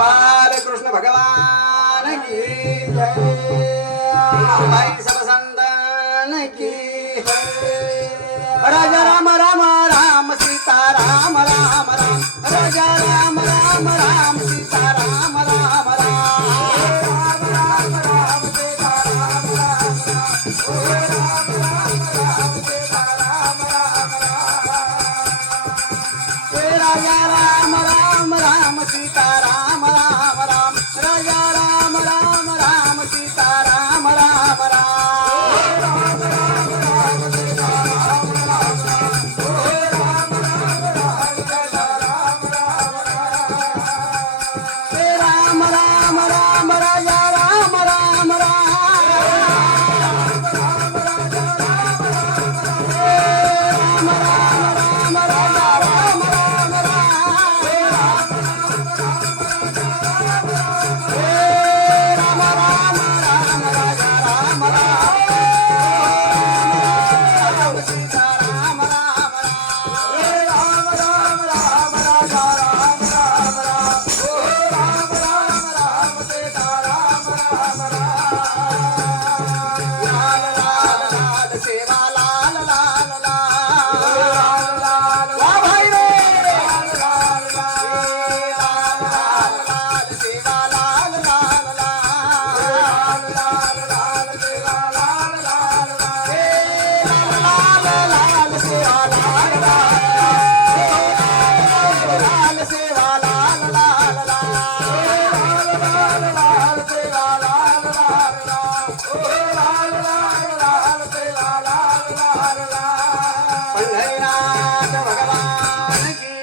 गोपाल कृष्ण भगवान की जय। भाई सब संतन की राजा राम राम राम सीता राम राम राम राजा राम राम राम सीता राम राम राम राम राम राम सीता राम राम राम राम राम सीता राम राम राम राजा राम राम राम सीता राम राम राम राजा राम राम राम सीता राम राम राम राम राम राम सीता राम राम राम राम राम सीता राम राम राम राम राम राजा राम राम राम राम राजा राम राम राम राजा राम राम पंढरीनाथ भगवान की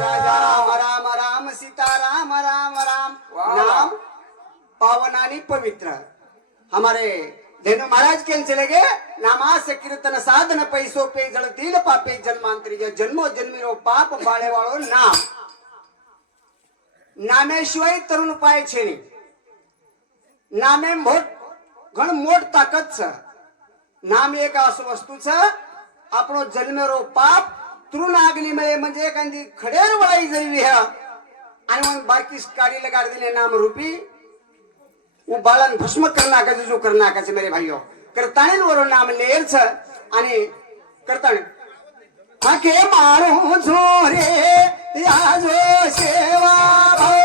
राजा राम राम राम सीता राम राम राम नाम पावन आणि पवित्र हमारे धेनु महाराज के चले गए नामास कीर्तन साधन पैसो पे जळतील पापे जन्मांतरी जन्मो जन्मीरो पाप बाळे वाळो नाम नामेशिवाय तरुण पाय छेनी नामे मोठ घण मोठ ताकद छ नाम एक असं वस्तूच आपण जन्मेरो पाप तृण आगली मिळे म्हणजे एखादी खडेर वळाई जळली है आणि मग बाकी काढी लगाड दिले नाम रूपी वो बालन भस्म करना का जो करना का मेरे भाइयों करताने वरून नाम लेर छ आणि करताने आके मारो झोरे या जो सेवा भाव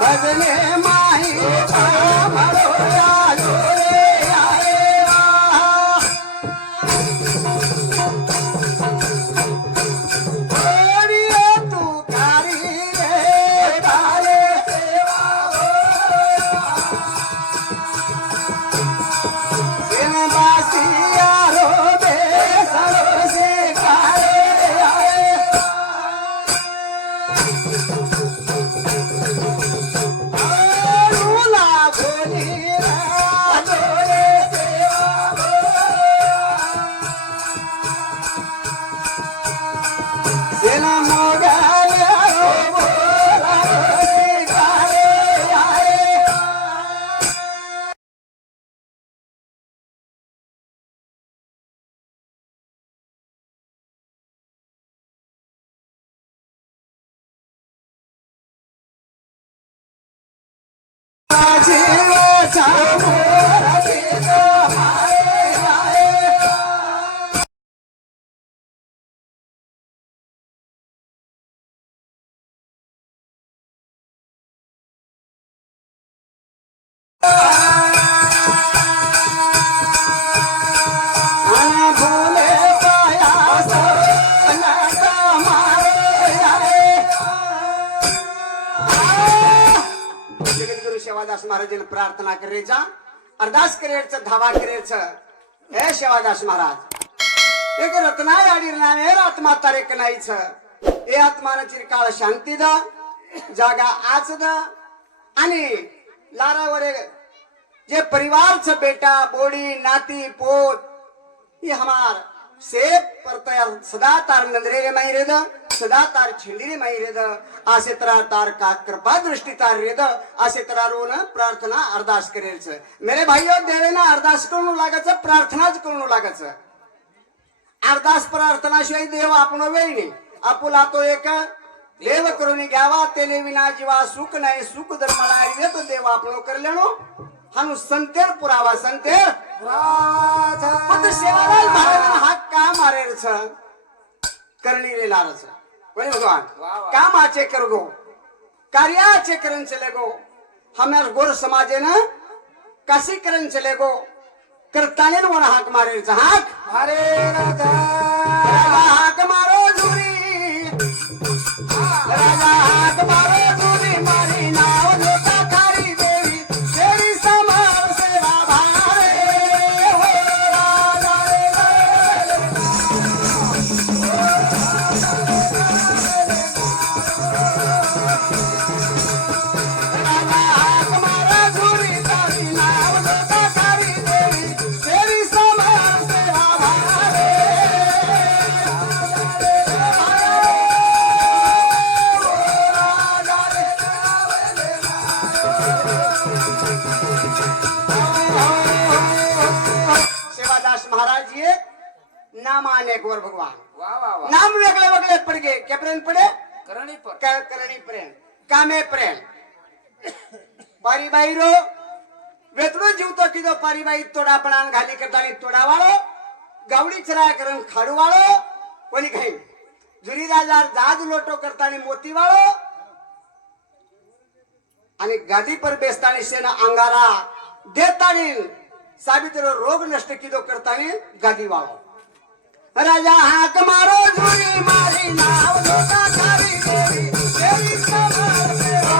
भजने माही तू कारी रे सेवा बासिया रो बे सरो से कारे शेवादास महाराजांना प्रार्थना करायचा अरदास करायचं धावा करायचं हे शेवादास महाराज एक रत्नाय आडीर नामे आत्मा तारेक नाहीच हे आत्मानं चिरकाळ शांती दा जागा आज दा आणि लारावर जे परिवार छ बेटा बोड़ी नाती पोत ये हमार सेब परतया सदा तार नजरे रे माई रेद सदा तार छिंडी रे माई रेद आसे तरा तार का कृपा दृष्टि तार रेद आसे तरा रोन प्रार्थना अरदास करेल छ मेरे भाइयों देवेना अरदास करू लागत छ प्रार्थनाच करू लागत छ अरदास प्रार्थना शिवाय देव आपण वेळी नाही आपुला तो एक देव करून घ्यावा तेने विना जीवा सुख नाही सुख धर्माला रे तो देव आपण करलेनो हानु संतेर पुरावा संतेर पुत सेवालाल महाराज हा काम आरेर छ करणी रे लार छ कोणी भगवान काम आचे करगो कार्याचे करन चलेगो हमार गोर समाजे न कशी करन चलेगो करताने वन हाक मारेर छ हाक मारे राजा हाक मारो झुरी राजा हाक मारो झुरी मारी नाव लोका खारी देवी तेरी समार सेवा भारे हो राजा राजा हाक मारो झुरी तारी नाव लोका खारी देवी तेरी समार सेवा भारे सेवादास महाराज जी नाम आने गोर भगवान वाह वाह वाह नाम वेगळे वेगळे पड़ गए क्या प्रेम पड़े करणी पर करणी प्रेम कामे प्रेम पारीबाई रो वेतरो जीव तो किदो पारीबाई तोडा पणान घाली करतानी तोडा वाळो गावडी चराया करून खाडू वाळो कोणी काही जुरी राजा जाज लोटो करतानी मोती वाळो आणि गादी पर बेसतानी सेना अंगारा देतानी साबित्र रोग नष्ट किदो करतानी गादी वाळो राजा हाक मारो झुरी मारी नाव लोका खारी देवी तेरी समार सेवा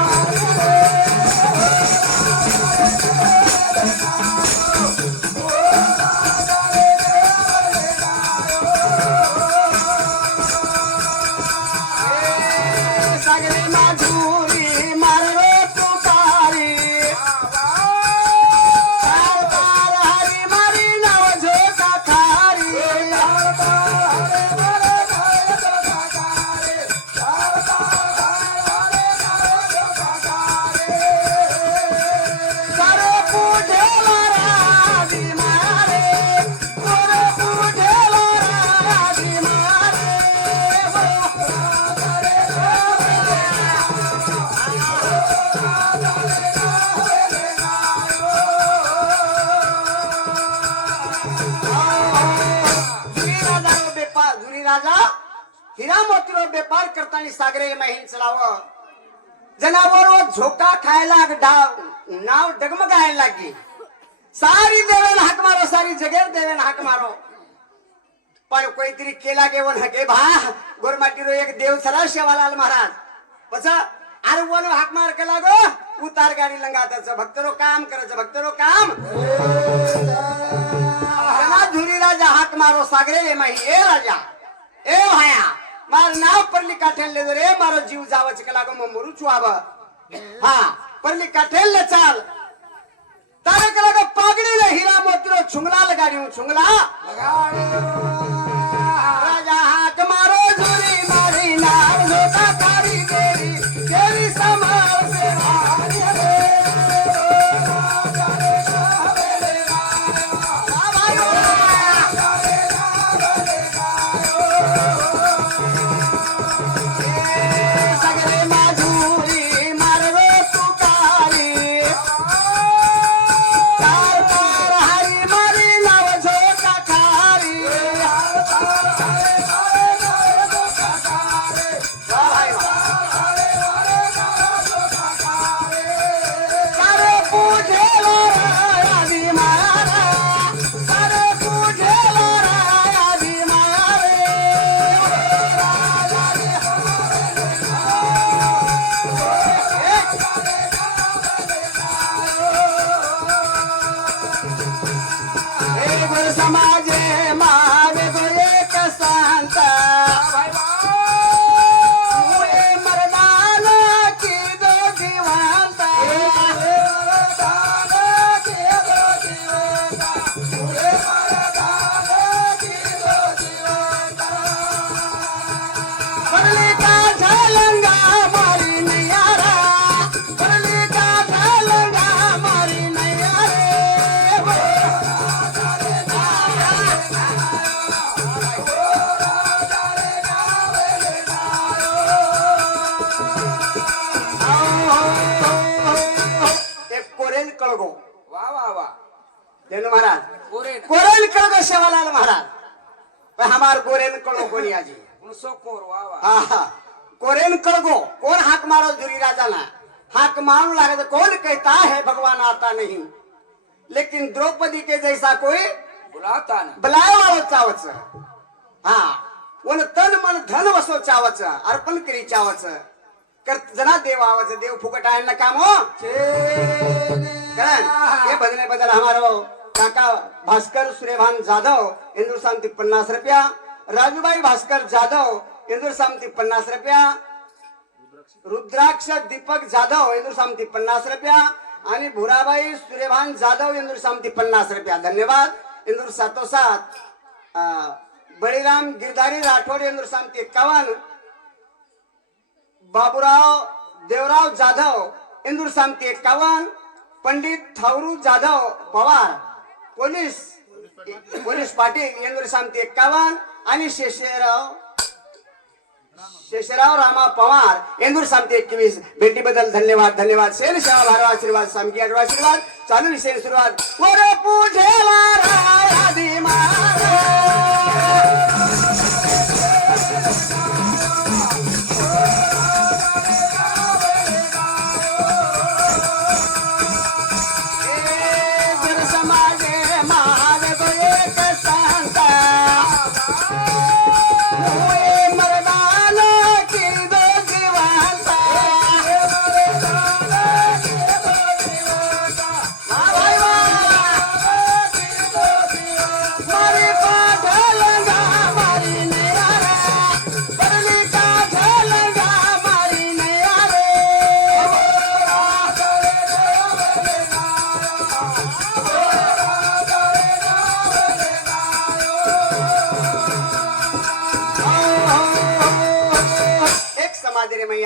सगळे माझुरी मारो तुकारी तार तार हरी मारी नाव झोका खारी सारे पूजे राजी मारे सारे पूजे राजी मारे जुरी राजा हिरा मोतीरो व्यापार करतानी सागरे महिन चलाव जनावर झोका खायला नाव डगमगायला लागी सारी देवेन हाक मारो सारी जगेर देवेन हाक मारो पण कोईतरी केला गेवन हके भा गोरमाटीरो एक देव सरा शेवालाल महाराज पचा अरे वन हाक मार के लागो उतार गाडी लंगाताच भक्तरो काम करायचं भक्तरो काम जना धुरी राजा हाक मारो सागरे ले माही ए राजा ए भाया मार नाव परली काठेल ले रे मारो जीव जावच के लागो म मरू छुआब हां परली काठेल ले चाल तारे के लागो पागड़ी ले हीरा मोतीरो छुंगला लगाड़ी छुंगला राजा हाक मारो झुरी मारी नाव लोका खारी देवी तेरी समार सेवा सगळे माझुरी मारवे तुकारी तार तार हरी मारी नाव झोका खारी सारे पूजे राजी मारा सारे पूजे राजी मारे गुरु समाजे मावे गो एक संत मरदान की दो जीवंत परली का झालंगा मारी नैयारा परली का झालंगा मारी नैयारे एक कोरेल कळगो वा वा वा देनु महाराज गोरेन कोरेल कळगो शेवालाल महाराज पण हमार कोरेल कळगो कोणी आजी उनसो कोर वा वा आहा कोरेन कळगो कौन हाक मारो जुरी राजा ना हाक मारू लगे तो कौन कहता है भगवान आता नहीं लेकिन द्रौपदी के जैसा कोई बुलाता ना बुलाय वालो चावच हा वन तन मन धन वसो चावच अर्पण करी चावच कर जना देव आवच देव फुकट आहे ना काम हो करण ये बदले बदल हमारो काका भास्कर सूर्यभान जाधव इंदूर शांति 50 रुपया राजूबाई भास्कर जाधव इंदूर शांति 50 रुपया रुद्राक्ष दीपक जाधव इंदूर शांति 50 रुपया आणि भुराबाई सूर्यभान जाधव इंदूर शांति 50 रुपया धन्यवाद इंदूर सातोसात बळीराम गिरधारी राठोड इंदूर शांति 51 बाबूराव देवराव जाधव इंदूर शांति 51 पंडित थावरू जाधव पवार पोलीस पाटील इंदूर शांति 51 आणि शेषराव रामा पवार इंदूर शांति 21 भेटी बदल धन्यवाद धन्यवाद शेर सेवा भारव आशीर्वाद सामकी आशीर्वाद चालू विषय सुरुवात वर पूजेला राधी महाराज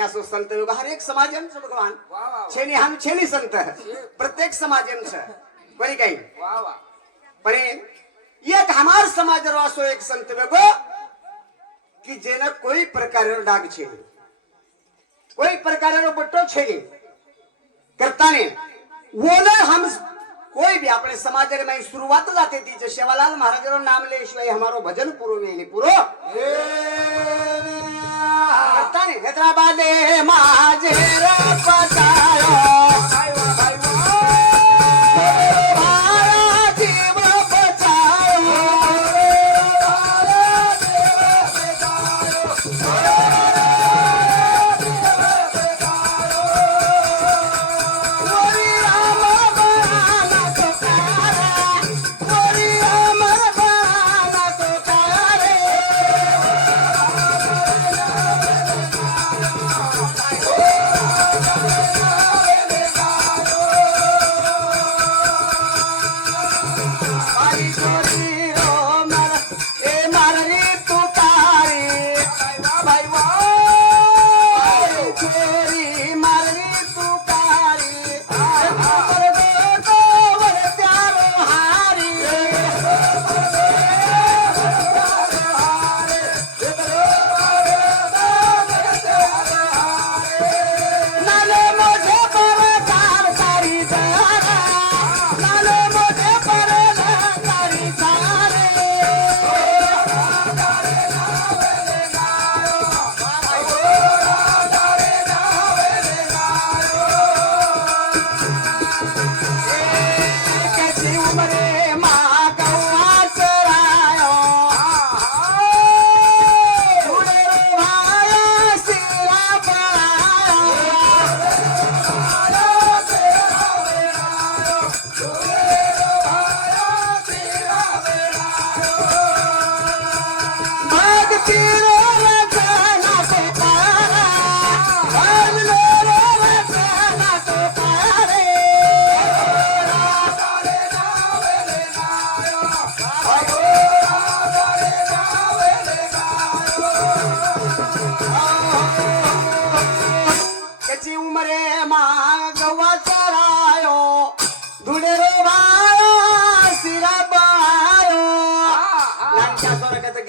असो संत हर एक समाजमच भगवान वा वा छेनी हम छेनी संत प्रत्येक समाजमच कोणी काही वा वा पण एक हमार समाज वासो एक संत बेगो कि जेना कोई प्रकार डाग छे कोई प्रकार बट्टो छे करता ने वो न हम कोई भी अपने समाज में शुरुआत जाते थी शेवालाल महाराज नाम ले शिवाय हमारो भजन पूरो वेली पूरो करता ने हैदराबाद माझे पतायो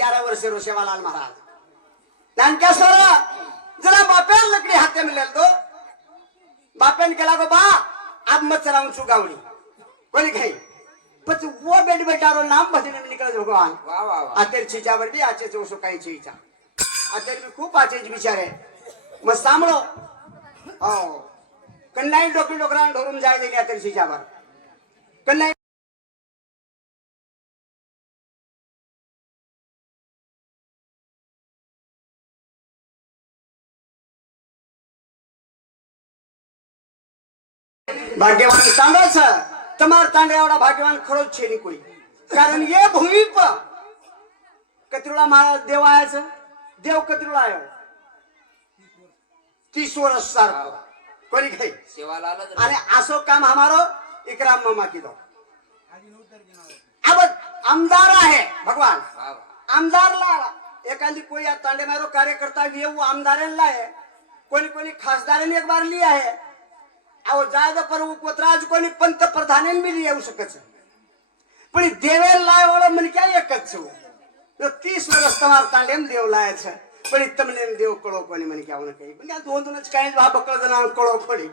11 वर्ष रो सेवालाल महाराज नानक्या सोर जरा बापेर लकड़ी हाथे में ले दो बापेन के लागो बा अब मत चलाऊं चुगावड़ी कोई कहीं पच वो बेट बेटारो नाम भजने में निकल भगवान वा वा वा आतेर चिचावर भी आचे से उसो काही चिचा आतेर भी खूप आचे बिचारे मग सांभळो हो कन्नाई डोकी डोकरान ढोरून जाय दिली आतेर चिचावर कन्नाई भाग्यवान तांडाच તમાર તાંડેવાડા ભાગ્યવાન ખરો જ છે ની કોઈ કારણ એ ભૂમિ પર કતરુડા મારા દેવ આયા છે દેવ કતરુડા આવ્યો 30 વર્ષ સારકો કોની ગઈ सेवालाल અને આસો કામ हमारो इकराम मामा की दो अब आमदार आहे भगवान वा वा आमदार ला एखादी कोई या तांडे मारो कार्यकर्ता ये वो आमदारेला आहे कोणी कोणी खासदाराने एक बार लिया आहे अहो जायदा पर कोतराज कोणी पंतप्रधानाने बी येऊ शकत पण देवेल लायवाळो म्हण क्या एकच छो 30 વર્ષ તમાર તાંડેમ દેવ લાય છે પણ તમને દેવ કળો કોની મને કહેવું કઈ પણ આ દોન દોન જ કાઈ વા બકળ જના કળો ખોડી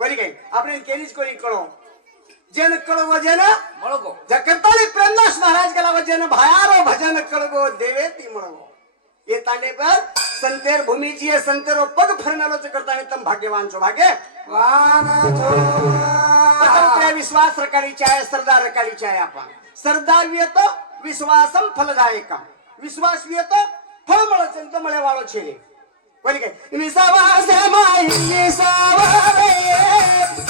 કોની કઈ આપણે કેની જ કોની કળો જેન કળો વજેને મળગો જકતાલી પ્રેમદાસ મહારાજ કલા વજેને ભાયારો ભજન કળગો દેવે તી મળગો ये तांडे पर संतेर भूमि जी है संतेरो पग फरनालो च करता तम भाग्यवान छो भाग्य वान छो पत्र विश्वास रकाडी चाहे सरदार रकाडी चाहे आपण सरदार विये तो विश्वासम फलदायकम विश्वास विये तो फळ મળે છે તો મળે વાળો છે કોની કે વિશ્વાસ માઈ વિશ્વાસ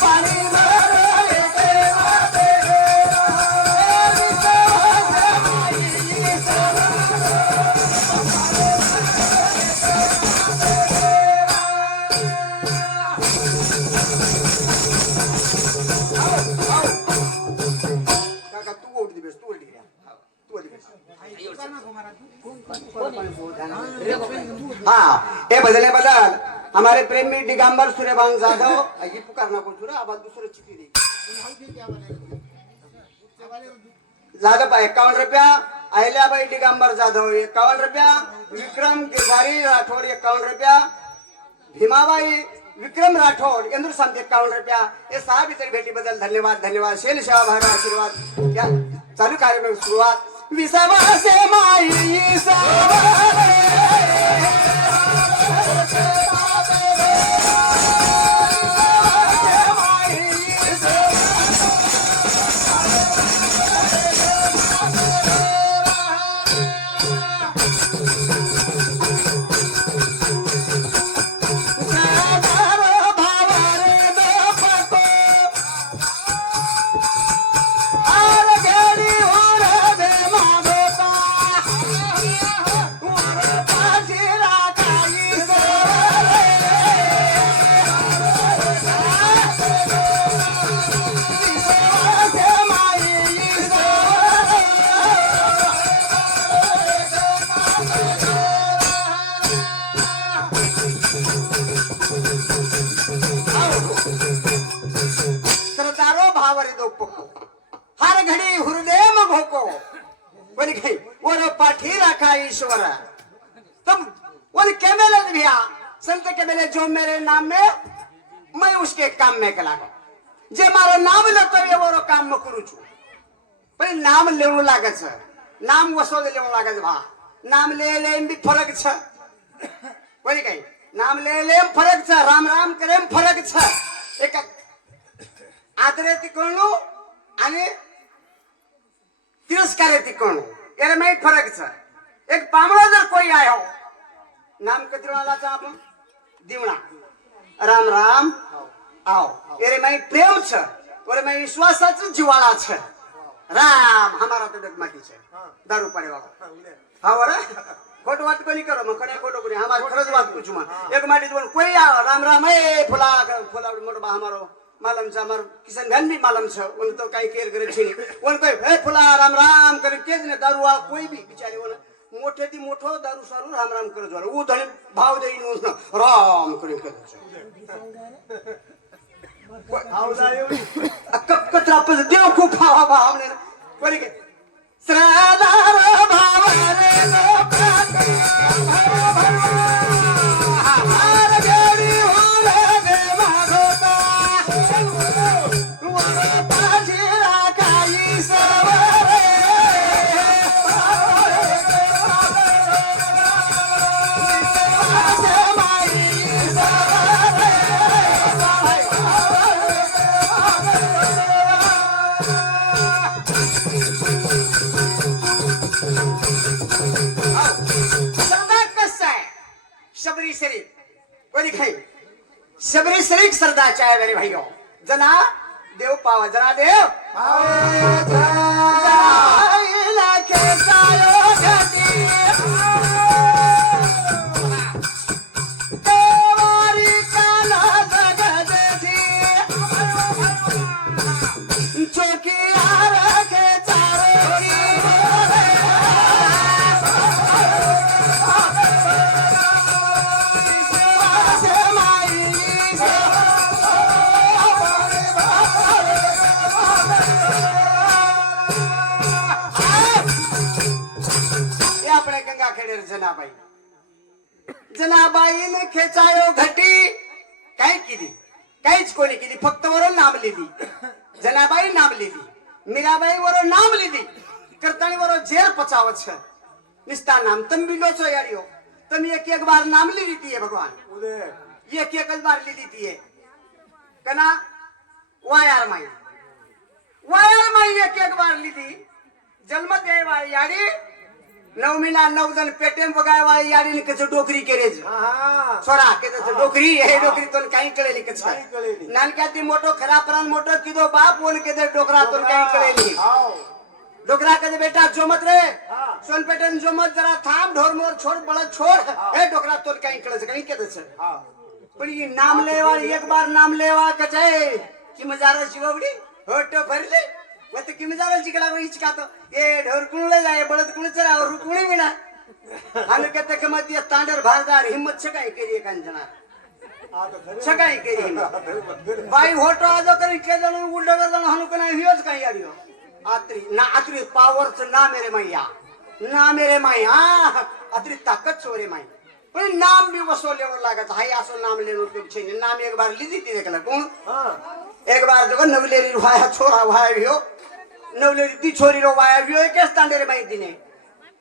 પાણી મારે તે વાતે हाँ ये बदले बदल हमारे प्रेमी दिगंबर सूर्यभान जाधव ये पुकारना को छुरा अब दूसरे चिट्ठी दी जाधव 51 रुपया अहिल्याबाई दिगंबर जाधव 51 रुपया विक्रम गिरधारी राठौड़ 51 रुपया भीमाबाई विक्रम राठौड़ इंद्र संत 51 रुपया ये साहब इतनी भेटी बदल धन्यवाद धन्यवाद शेल सेवा भाग आशीर्वाद क्या चालू कार्य में शुरुआत विश्वास माई हर घड़ी हृदय में भोको बोली गई वो पाठी रखा ईश्वर तुम वो केमेले भैया संत के मेले जो मेरे नाम में मैं उसके काम में कला जे मारो नाम लेतो ये वो काम में करू छु पर नाम लेवू लागे छ नाम वसो लेवू लागे छ भा नाम ले भी फरक छ बोली गई नाम ले फरक छ राम राम करे फरक छ एक आदरे तिकोणू आणि तिरस्कारे तिकोणू यार में फरक छ एक पामळो जर कोई आयो नाम कतिवाला छ आपण दिवणा राम राम आओ यार में प्रेम छ और में विश्वासाच जीवाळा छ राम हमारा तो डगमाटी छ दारू पड़े वाला हां रे खोट बात कोनी करो म कने खोटो कोनी हमार खरज बात पूछू म एक माटी जोन कोई आ राम राम ए फुला फुला मोटो बा हमारो मालम छ हमर किशन गन भी मालम छ उन तो काई केयर करे छी उन कोई ए फुला राम राम करे के ने दारू वाला कोई भी बिचारी उन मोठे ती मोठो दारू सारू राम राम करे जोला उ धनी भाव देई नु राम करे के भाव जायो कतरा पे देव को भाव हमने करे के श्रद्धा भाव रे शरीफ कोणी खाई शबरी शरीफ सरदारच्या आहे मेरे भाईओ जना देव पावा जना देव जना खेचायो घटी देवारी काला जगदेधी चौकीदार खेचारो जनाबाई जनाबाईने खेचायो घटी काय केली काहीच कोणी केली फक्त वरून नाम लिहिली जनाबाई नाम लिहिली मीराबाई वरून नाम लिहिली करतानी वरून जेल पचावत छ निस्ता नाम तम भी लोचो यारियो तम एक बार नाम ली लीती है भगवान एक बार ली लीती है कना वायार माई एक बार ली थी जन्म देवा यारी नवमीला 9 जण पेटेम बघायवा याडीने कच डोकरी केरेज छोरा के डोकरी हे डोकरी तो काही कळेली कच नानक्या ती मोठो खरा प्राण मोठो किदो बाप बोल के दे डोकरा तो काही कळेली डोकरा के बेटा जोमत रे सोन पेटन जोमत जरा थांब ढोर मोर छोड़ बळद छोड़ हे डोकरा तो काही कळच काही केदच पण ये नाम लेवा एक बार नाम लेवा कचे की मजारा शिववडी होट भरले वत की मजारा चिकला को इचका तो ये ढोर कुणले जाए बळद कुण चरा और कुणी विना हाल कते के मध्य तांडर भारदार हिम्मत छकाई करी कांजना छकाई करी बाई होटो आजो करी के जण उडो जण हनु कना हियोच काही आडियो आत्री पावरच ना मेरे मैया आत्री ताकत सोरे माई पण नाम भी वसोलेवर लागत हाय असो नाम लेनो छे नाम एक बार लीधी ती देखला कोण एक बार जो नवलेरी वाया छोरा वाया वियो नवलेरी ती छोरी रो वाया वियो केस तांडे रे माई दिने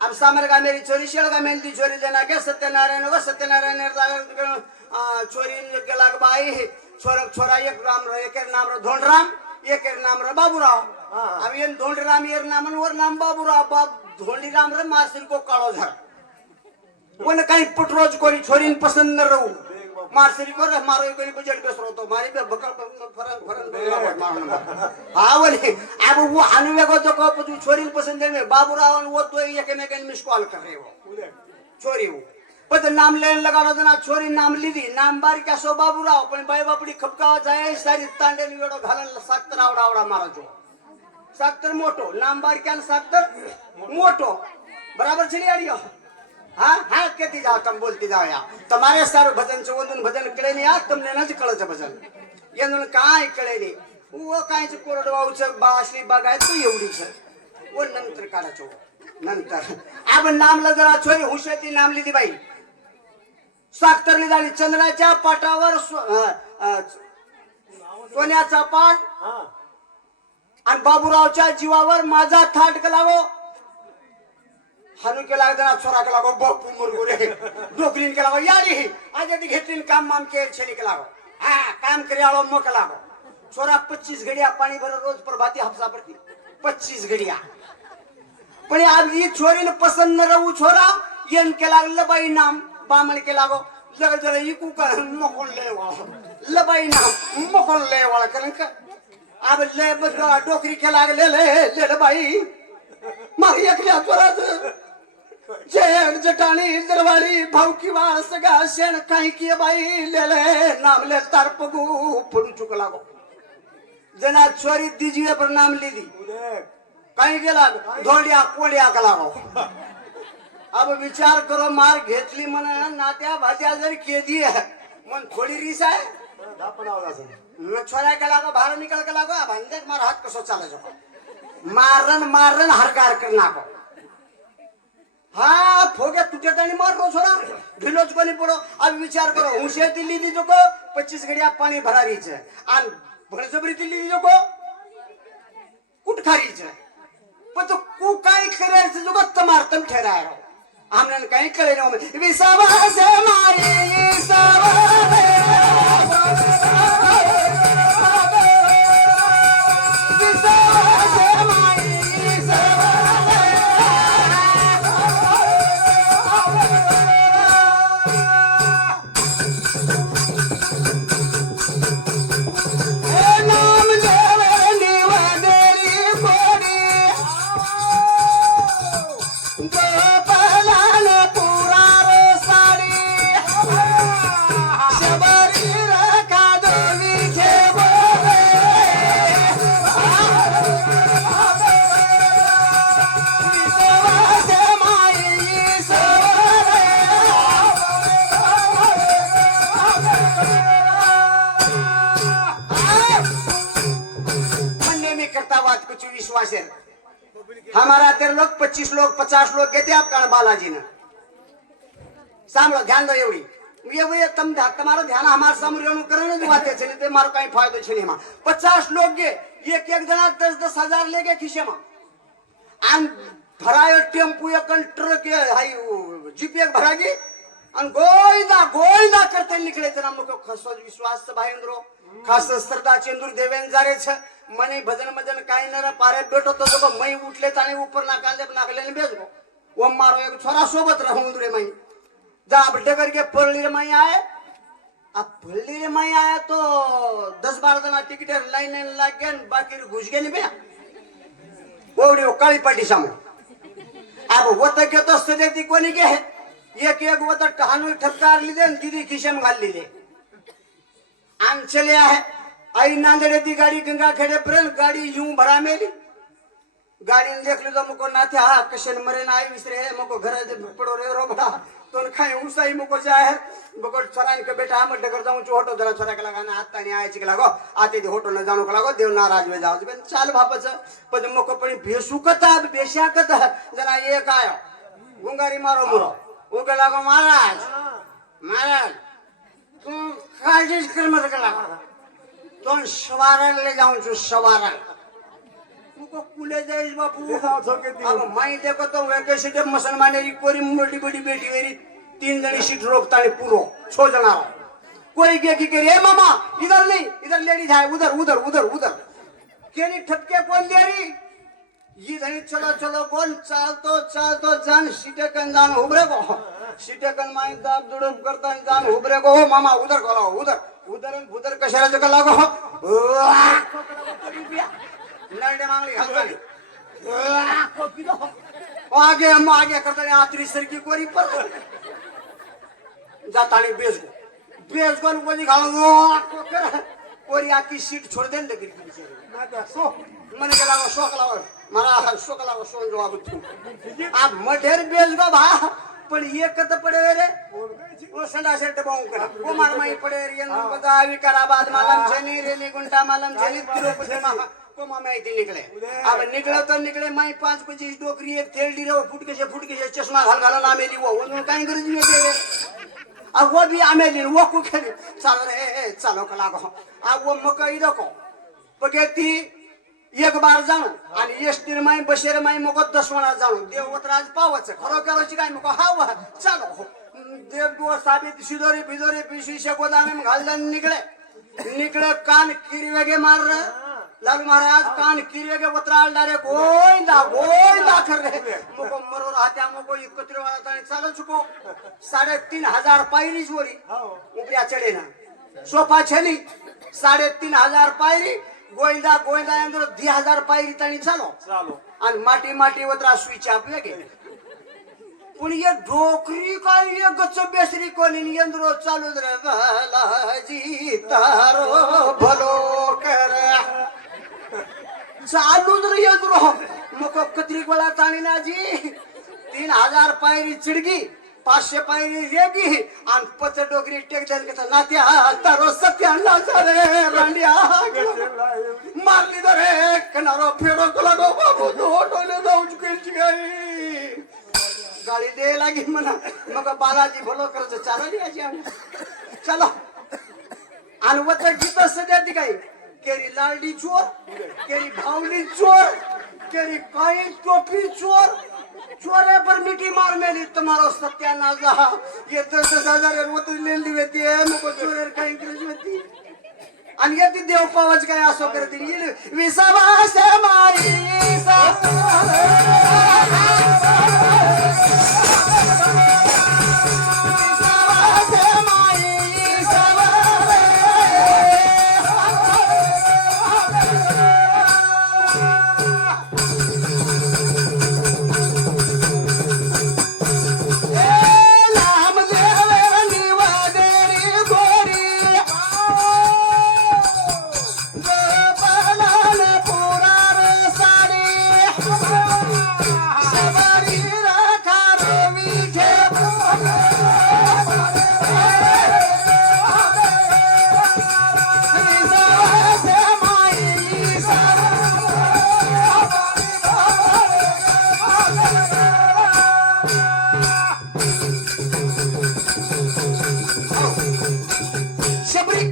अब सामर का मेरी छोरी शेल का मेरी छोरी जना के सत्यनारायण छोरी के लाग बाई छोरा एक नाम रो धोंडराम एक नाम रो बाबूराव अब ये धोंडराम ये नाम वर नाम बाबूराव बाप धोंडीराम रे मासिर को काळो झर वन काही पुटरोज कोणी छोरीन पसंद न रहू मारसरी को मारो कोणी बजट बेसरो तो मारी बे बकल फरन हां वली अब वो अनुवे को तो को छोरीन पसंद है बाबूराव वो तो एक में मिस कॉल कर रहे हो छोरी वो पत नाम लेने लगा रोजना छोरी नाम लीधी नाम बार क्या सो बाबूराव पण बाई बापडी खपकावा जाय सारी तांडे वेडो घालन साक्तर आवडा मारो जो साक्तर मोटो नाम बार क्या साक्तर मोटो बराबर चली आडियो हाँ हाँ कहती जाओ तुम बोलती जाओ या तुम्हारे सारे भजन चवंदन भजन कळे नहीं यार तुमने नज कळच भजन येनून काय कळे नहीं वो कायच कोरडवाऊच बासली बगाय तू एवढी छ वो नंतर काढाचो नंतर अब नामला जरा छोरी हुशाती नाम लिदी बाई साखतरली झाली चंद्राच्या पाटावर सोन्याचा पाट आणि बाबूरावच्या जीवावर माझा थाट कलावो हनु के लागना छोरा के लागो बापू मुरगुरे डोकरीन के लागो यारी आज यदि घेतलीन काम माम के छेली के लागो हां काम करे आलो मक लागो छोरा 25 घड़िया पानी भर रोज प्रभाती हफ्सा पड़ती 25 घड़िया पण अब ये छोरी ने पसंद न रहू छोरा येन के लाग लबाई नाम बामण के लागो जग जग इकू का मकोल ले वाला लबाई नाम मकोल ले वाला करन का अब ले डोकरी के लाग ले लबाई मारी एकल्या छोरा जेड जटाणी दरवाली भावकी वाळ सगा शेण काही की बाई लेले नाम ले तार पगू पडू चुक लागो जना छोरी दीजिए पर नाम लीदी काही गेला धोंडिया कोडिया का लागो अब विचार करो मार घेतली म्हणे नात्या भाज्या जर केदी मन थोडी रीस आहे छोरा के लागो बाहर निकल के लागो भांजे मार हात कसो चाले जो मारन हरकार करना को हाँ फोगे तुटे तनी मार रो छोरा ढिलोच कोनी पड़ो अब विचार करो हुशे दिल्ली दी जो को 25 घड़िया पानी भरा रही छे आन भरजबरी दिल्ली दी जो को कुट खारी छे पर तो कु काई करे से जो को तमार तम ठहराय रो हमने काई करे नो विश्वास मारे 25 लोग 50 लोग घेते आप कारण बालाजी ने સાંભળો ધ્યાન દો એવડી ये तम तुम्हारा ध्यान हमारे सामने करने जो बातें चली ते मारो कहीं फायदो छे नहीं 50 लोग गे एक एक जना 10-10 हजार ले गए खिसे में आन भरायो टेम्पो एक ट्रक हाई जीप एक भरागी अन गोईदा करते निकले थे हम लोग को खसो विश्वास भाईंद्रो खास श्रद्धा चेंदूर देवेन जारे छे मने भजन मजन काई न पारे बेटो तो मई उठले ताने ऊपर नाकले बेजो वो मारो एक छोरा सोबत रहूं रे मई जा डगर के पल्ली में आए अब पल्ली में आया तो 10-12 जना टिकट लाइन लग गए बाकी घुस गए नहीं भैया वो काली पट्टी सामू अब वो तक तो सदैती कोणी के है एक वो तो टहानू ठपकार लीधे दीदी खिशम घाल लीधे आम चले आहे आई नांदेड़ ती गाड़ी गंगा खेड़े पर्यंत गाड़ी यूं भरा मेली गाड़ी देख ली तो मुको नाथे हा कशन मरे ना आई विसरे मुको घर पड़ो रे रोबड़ा तो खाए उसाई मुको जाए मुको छोरा के बेटा हम डगर जाऊं होटो जरा छोरा के लगाना हाथ तानी आए के लागो आते दी होटो न जानो के लागो देव नाराज में जाओ बेन चाल भापच पण मुको पण बेसुकता बेशाकत जना एक आयो गुंगारी मारो मुरो वो के लागो महाराज तू काळजीच कर मत के लागो तो सवारण ले जाऊं छु सवारण मुको कुले जाइस बापू अब माई देखो तो वेके सीटे मुसलमानेरी कोरी मोटी बड़ी बेटी वेरी 3 जनी सीट रोकतानी पूरो 6 जना कोई के की करे मामा इधर नहीं इधर लेडीज है उधर केनी ठपके कौन दे रही ये धनी चलो कौन चालतो जान सीटे कन जान उबरे को सीटे कन माई दाब दुडुब करता जान उबरे को हो मामा उधर करो उधर कशाला जगह लागो नरडे मांगली हलवानी आगे हम आगे करते आतरी सर की कोरी पर जातानी बेच को कोनी घालो कोरी आकी सीट छोड़ देन लगी मने के लागो शोक लागो मारा शोक लागो सोन जो अब आप मढेर बेच गो भा पण ये कत पड़े रे वो संडा सेट बाऊ कर वो मार माई पड़े रे न बता विकाराबाद मालम छनी रेली गुंटा मालम छनी तिरुपति मा को मामे आई निकले अब निकले माई 5-25 डोकरी एक थेलडी रे फुट के चश्मा घाल ना मेली वो काई गरज नहीं दे अब वो भी आमेली वो को खेली चलो कला को अब वो मकई रखो पगेती एक बार जाणू आणि एसटी माई बशेर माई मको 10 वेळा जाणू देवतराज पावच खरो केलोची काय मको हाव चलो देव दो साबित सिदोरी बिदोरी पिशी गोदामे में घालन निकले कान किरी वेगे मार लालू महाराज कान किरी के वत्राल डारे गोइंदा कर रहे मुको मरो रात्या मुको एकत्र वाला ताने चालू चुको 3,500 पायरी जोरी उपरिया चढ़े ना सोफा छली 3,500 पायरी गोइंदा अंदर 2,000 पायरी तानी चालो आणि माटी वत्रा स्विच आप लगे पण ये डोकरी का ये गच्च बेसरी कोनी अंदर चालू रे बालाजी तारो भलो कर चालू रे अंदर मको कतरी गोळा ताणी ना जी 3,000 पायरी चिडगी 500 पायरी रेगी आणि 50 डोकरी टेक देल के नात्या तारो सत्याला रे रांडिया मारली रे कनारो फेडो को लागो बाबू तो होटोले जाऊ चुकेल गई गाड़ी दे लगी मना मग बालाजी भलो करत चालली आजी चलो अनवत गीत सध्या काय केरी लालडी चोर केरी भावली चोर केरी काई टोपी चोरे पर मिट्टी मार मेली तुम्हारो सत्यानाश रहा ये 10,000 रोत ले लिवेती है मको चोरेर काय इंग्लिश होती आणि येती देव पावच काय असो करती विश्वास माई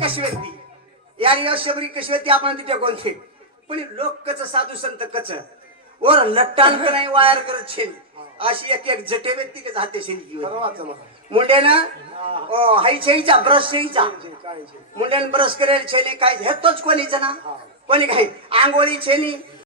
कशवेती यार शबरी कशवेती आपण तिथे कोणते पण लोक कच साधू संत कच वर लट्टान नाही वायर करत छेन अशी एक एक जटे व्यक्ती के जाते शेली मुंड्यानं हाई छेईचा ब्रश छेईचा मुंड्यानं ब्रश करेल छेने काय हेतोच कोणीच ना कोणी काय आंघोळी छेनी